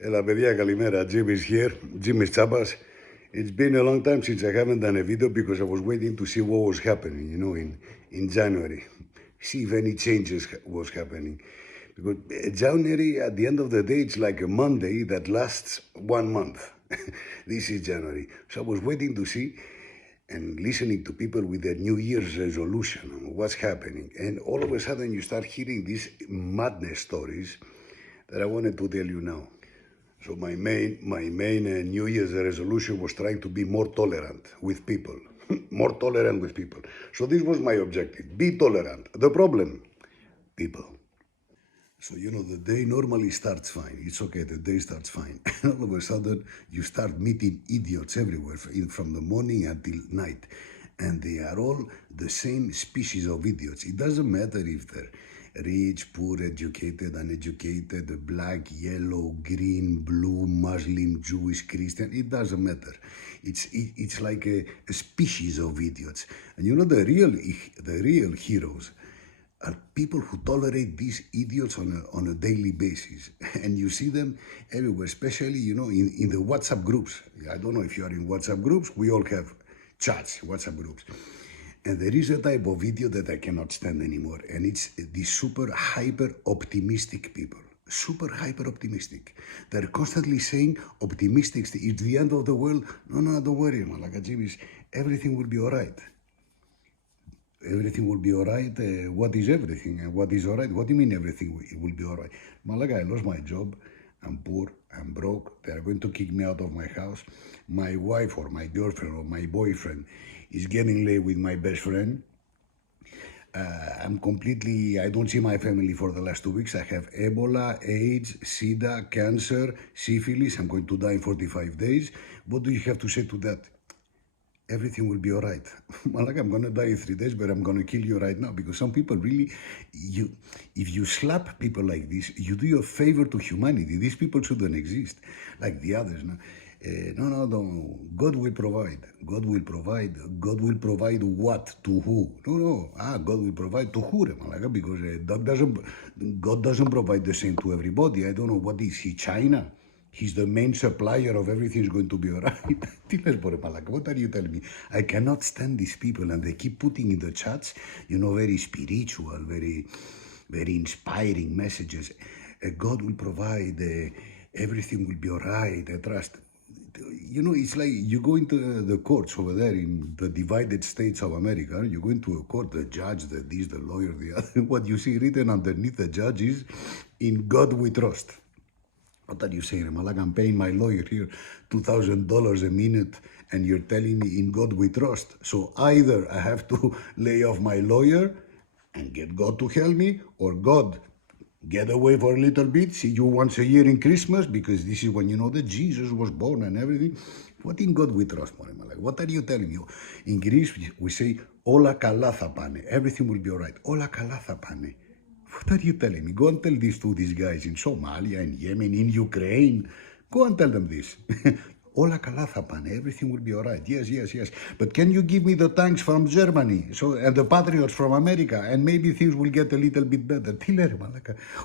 Έλα παιδιά, καλημέρα. Jimmy's here. Jimmy's Chabas. It's been a long time since I haven't done a video because I was waiting to see what was happening, in January. See if any changes was happening. Because January, at the end of the day, it's like a Monday that lasts 1 month. This is January. So I was waiting to see and listening to people with their New Year's resolution on what's happening. And all of a sudden you start hearing these madness stories that I wanted to tell you now. So my main New Year's resolution was trying to be more tolerant with people, more tolerant with people. So this was my objective: be tolerant. The problem, people. So the day normally starts fine. It's okay. The day starts fine. And all of a sudden, you start meeting idiots everywhere, from the morning until night, and they are all the same species of idiots. It doesn't matter if they're rich, poor, educated, uneducated, black, yellow, green, blue, Muslim, Jewish, Christian. It doesn't matter. It's like a species of idiots. And the real heroes are people who tolerate these idiots on a daily basis. And you see them everywhere, especially, in the WhatsApp groups. I don't know if you are in WhatsApp groups. We all have chats, WhatsApp groups. And there is a type of idiot that I cannot stand anymore. And it's the super hyper optimistic people. Super hyper optimistic. They're constantly saying optimistic, it's the end of the world. No, don't worry, Malaka Jimis. Everything will be all right. Everything will be all right. What is everything? And what is all right? What do you mean everything will be all right? Malaga, I lost my job. I'm poor. I'm broke. They are going to kick me out of my house. My wife or my girlfriend or my boyfriend is getting laid with my best friend. I don't see my family for the last 2 weeks. I have Ebola, AIDS, SIDA, cancer, syphilis. I'm going to die in 45 days. What do you have to say to that? Everything will be all right. Malaka, I'm going to die in 3 days, but I'm going to kill you right now. Because some people really, if you slap people like this, you do a favor to humanity. These people shouldn't exist like the others. No, God will provide. God will provide. God will provide what? To who? No. God will provide to who, Malaka? Because God doesn't provide the same to everybody. I don't know, what is he, China? He's the main supplier of everything is going to be all right. What are you telling me? I cannot stand these people, and they keep putting in the chats, very spiritual, very, very inspiring messages. God will provide, everything will be all right, I trust. It's like you go into the courts over there in the divided states of America. You go into a court, the judge, the this, the lawyer, the other. What you see written underneath the judge is, "In God we trust." What are you saying, Malak? I'm paying my lawyer here $2,000 a minute, and you're telling me in God we trust. So either I have to lay off my lawyer and get God to help me, or God, get away for a little bit, see you once a year in Christmas, because this is when that Jesus was born and everything. What in God we trust, Malak? What are you telling me? In Greece, we say, Ola καλά θα πάνε. Everything will be all right. Ola καλά θα πάνε. What are you telling me? Go and tell this to these guys in Somalia, in Yemen, in Ukraine. Go and tell them this. Όλα καλά θα πάνε. Everything will be all right. Yes. But can you give me the tanks from Germany and the patriots from America, and maybe things will get a little bit better.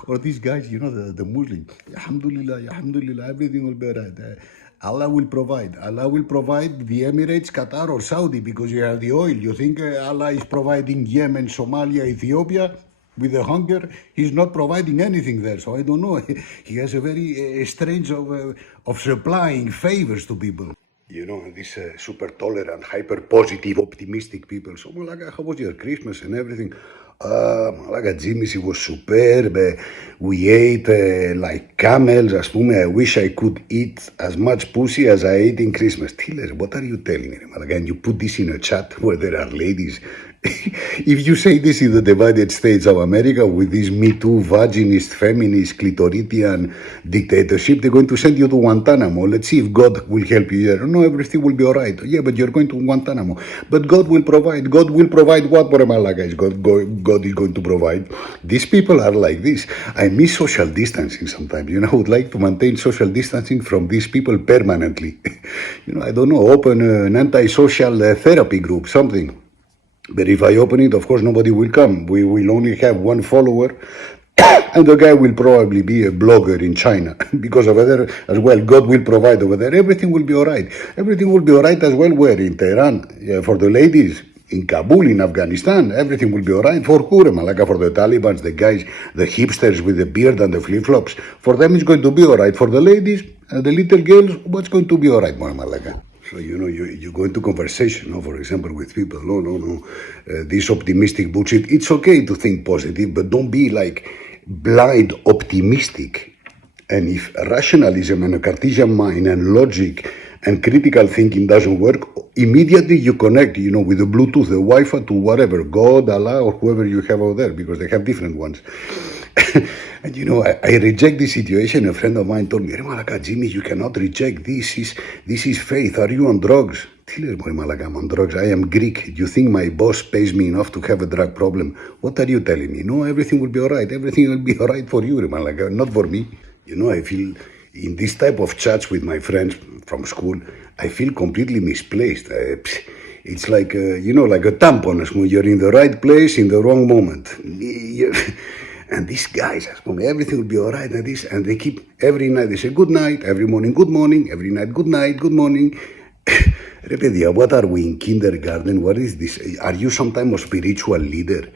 Or these guys, the Muslims. Alhamdulillah, everything will be all right. Allah will provide. Allah will provide the Emirates, Qatar, or Saudi, because you have the oil. You think Allah is providing Yemen, Somalia, Ethiopia? With the hunger, he's not providing anything there. So I don't know. He has a very strange of supplying favors to people. These super tolerant, hyper positive, optimistic people. So, Malaga, how was your Christmas and everything? Malaga, Jimmy's, it was superb. We ate like camels. I wish I could eat as much pussy as I ate in Christmas. Tiller, what are you telling me, Malaga? And you put this in a chat where there are ladies. If you say this in the divided states of America with this Me Too, vaginist, feminist, clitoridian dictatorship, they're going to send you to Guantanamo. Let's see if God will help you here. No, everything will be all right. Yeah, but you're going to Guantanamo. But God will provide. God will provide what, Malaga, is God is going to provide? These people are like this. I miss social distancing sometimes. I would like to maintain social distancing from these people permanently. I don't know, open an anti-social therapy group, something. But if I open it, of course, nobody will come. We will only have one follower And the guy will probably be a blogger in China because over there as well, God will provide over there. Everything will be all right. Everything will be all right as well. Where in Tehran, yeah, for the ladies, in Kabul, in Afghanistan, everything will be all right. For who, Malaka, for the Taliban, the guys, the hipsters with the beard and the flip-flops. For them, it's going to be all right. For the ladies and the little girls, what's going to be all right, Malaka? So, you go into conversation, for example, with people. No. This optimistic bullshit. It's okay to think positive, but don't be like blind optimistic. And if rationalism and a Cartesian mind and logic and critical thinking doesn't work, immediately you connect, with the Bluetooth, the Wi-Fi to whatever, God, Allah, or whoever you have out there, because they have different ones. And I reject this situation. A friend of mine told me, Malaka, Jimmy, you cannot reject this. This is faith. Are you on drugs? Malaka, I'm on drugs. I am Greek. Do you think my boss pays me enough to have a drug problem? What are you telling me? No, everything will be all right. Everything will be all right for you, Malaka, not for me. I feel in this type of chats with my friends from school, I feel completely misplaced. It's like, like a tampon. You're in the right place in the wrong moment. And these guys ask me, everything will be all right, and they keep, every night they say good night, every morning good morning, every night good night, good morning. Repetia, what are we in kindergarten? What is this? Are you some type of spiritual leader?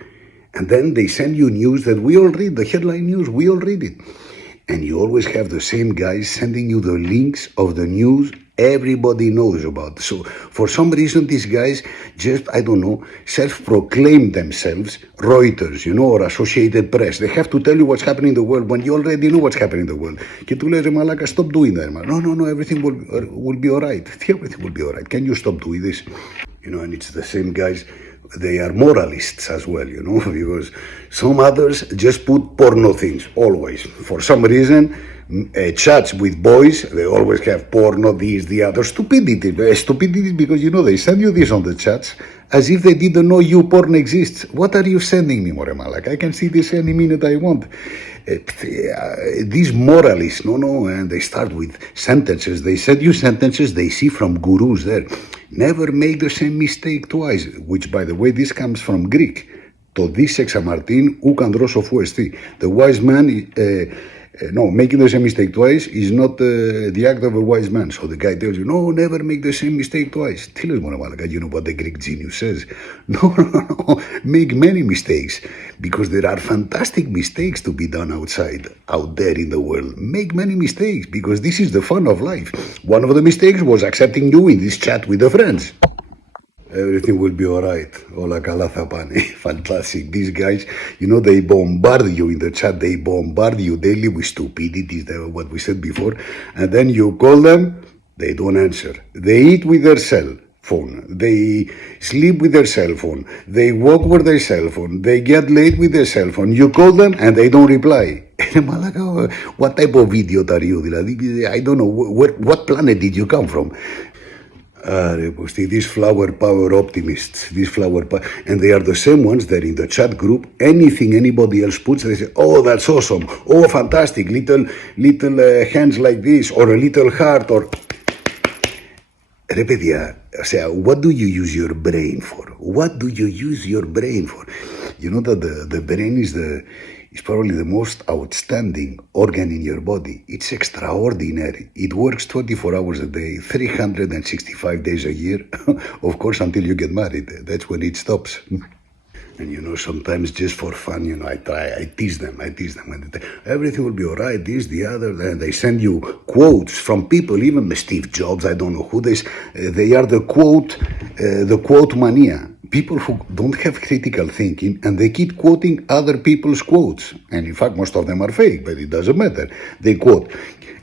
And then they send you news that we all read, the headline news, we all read it. And you always have the same guys sending you the links of the news everybody knows about. So for some reason, these guys just, I don't know, self-proclaim themselves Reuters, or Associated Press. They have to tell you what's happening in the world when you already know what's happening in the world. Malaka, stop doing that, man. No, everything will be all right. Everything will be all right. Can you stop doing this? And it's the same guys. They are moralists as well, because some others just put porno things, always. For some reason, chats with boys, they always have porno, this, the other. Stupidity. Stupidity because, they send you this on the chats as if they didn't know porn exists. What are you sending me, Moremalak? I can see this any minute I want. These moralists, and they start with sentences. They send you sentences they see from gurus there. Never make the same mistake twice, which, by the way, this comes from Greek. To this examartin, ou kandros of OST. The wise man, making the same mistake twice is not the act of a wise man. So the guy tells you, no, never make the same mistake twice. You know what the Greek genius says? No, make many mistakes. Because there are fantastic mistakes to be done out there in the world. Make many mistakes, because this is the fun of life. One of the mistakes was accepting you in this chat with the friends. Everything will be all right. Hola, Kalazapane. Fantastic. These guys, they bombard you in the chat. They bombard you daily with stupidities, what we said before. And then you call them, they don't answer. They eat with their cell phone. They sleep with their cell phone. They walk with their cell phone. They get late with their cell phone. You call them and they don't reply. Malaka, what type of idiot are you? I don't know. What planet did you come from? These flower power optimists, and they are the same ones that in the chat group, anything anybody else puts, they say, oh, that's awesome, oh, fantastic, little hands like this, or a little heart, or... Repetia, what do you use your brain for? What do you use your brain for? You know that the brain is probably the most outstanding organ in your body. It's extraordinary. It works 24 hours a day, 365 days a year. Of course, until you get married. That's when it stops. And sometimes just for fun, I tease them. And everything will be all right, this, the other. And they send you quotes from people, even Steve Jobs, I don't know who they are the quote mania. People who don't have critical thinking, and they keep quoting other people's quotes. And in fact, most of them are fake, but it doesn't matter. They quote.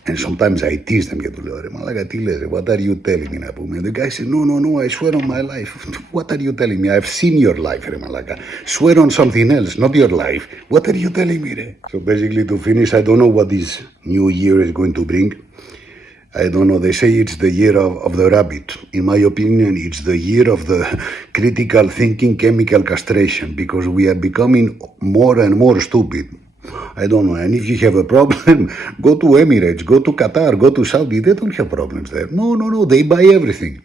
And sometimes I tease them. What are you telling me? And the guy says, no, I swear on my life. What are you telling me? I've seen your life, Malaka. Swear on something else, not your life. What are you telling me? So basically, to finish, I don't know what this new year is going to bring. I don't know, they say it's the year of the rabbit. In my opinion, it's the year of the critical thinking chemical castration, because we are becoming more and more stupid. I don't know. And if you have a problem, go to Emirates, go to Qatar, go to Saudi. They don't have problems there. No. They buy everything.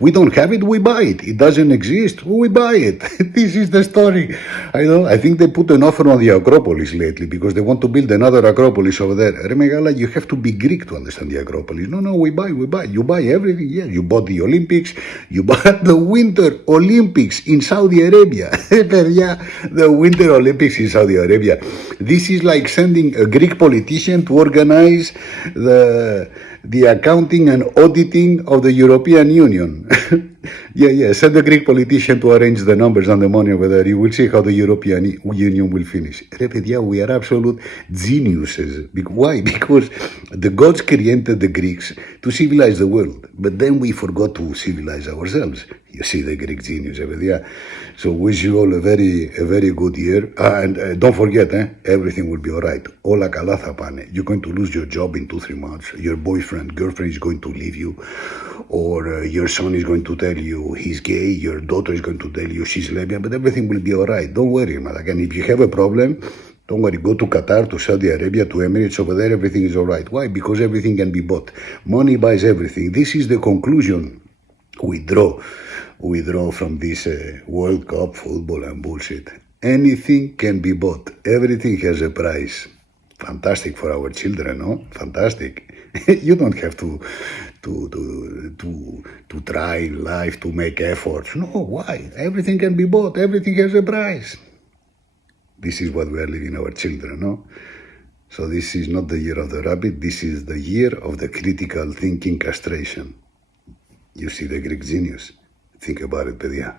We don't have it, we buy it. It doesn't exist, we buy it. This is the story. I think they put an offer on the Acropolis lately because they want to build another Acropolis over there. Remegala, you have to be Greek to understand the Acropolis. No, we buy. You buy everything. Yeah, you bought the Olympics. You bought the Winter Olympics in Saudi Arabia. The Winter Olympics in Saudi Arabia. This is like sending a Greek politician to organize the accounting and auditing of the European Union. Yeah. Send a Greek politician to arrange the numbers and the money over there. You will see how the European Union will finish. We are absolute geniuses. Why? Because the gods created the Greeks to civilize the world. But then we forgot to civilize ourselves. You see the Greek genius over there. So wish you all a very good year. And don't forget, everything will be all right. Όλα καλά θα πάνε. You're going to lose your job in 2-3 months. Your girlfriend is going to leave you. Or your son is going to tell you he's gay. Your daughter is going to tell you she's lesbian. But everything will be all right. Don't worry, man. Again, if you have a problem, don't worry. Go to Qatar, to Saudi Arabia, to Emirates. Over there, everything is all right. Why? Because everything can be bought. Money buys everything. This is the conclusion we draw from this World Cup football and bullshit. Anything can be bought. Everything has a price. Fantastic for our children, no? Fantastic. You don't have to try in life to make efforts. No, why? Everything can be bought. Everything has a price. This is what we are leaving our children, no? So this is not the year of the rabbit. This is the year of the critical thinking castration. You see the Greek genius. Think about it, παιδιά.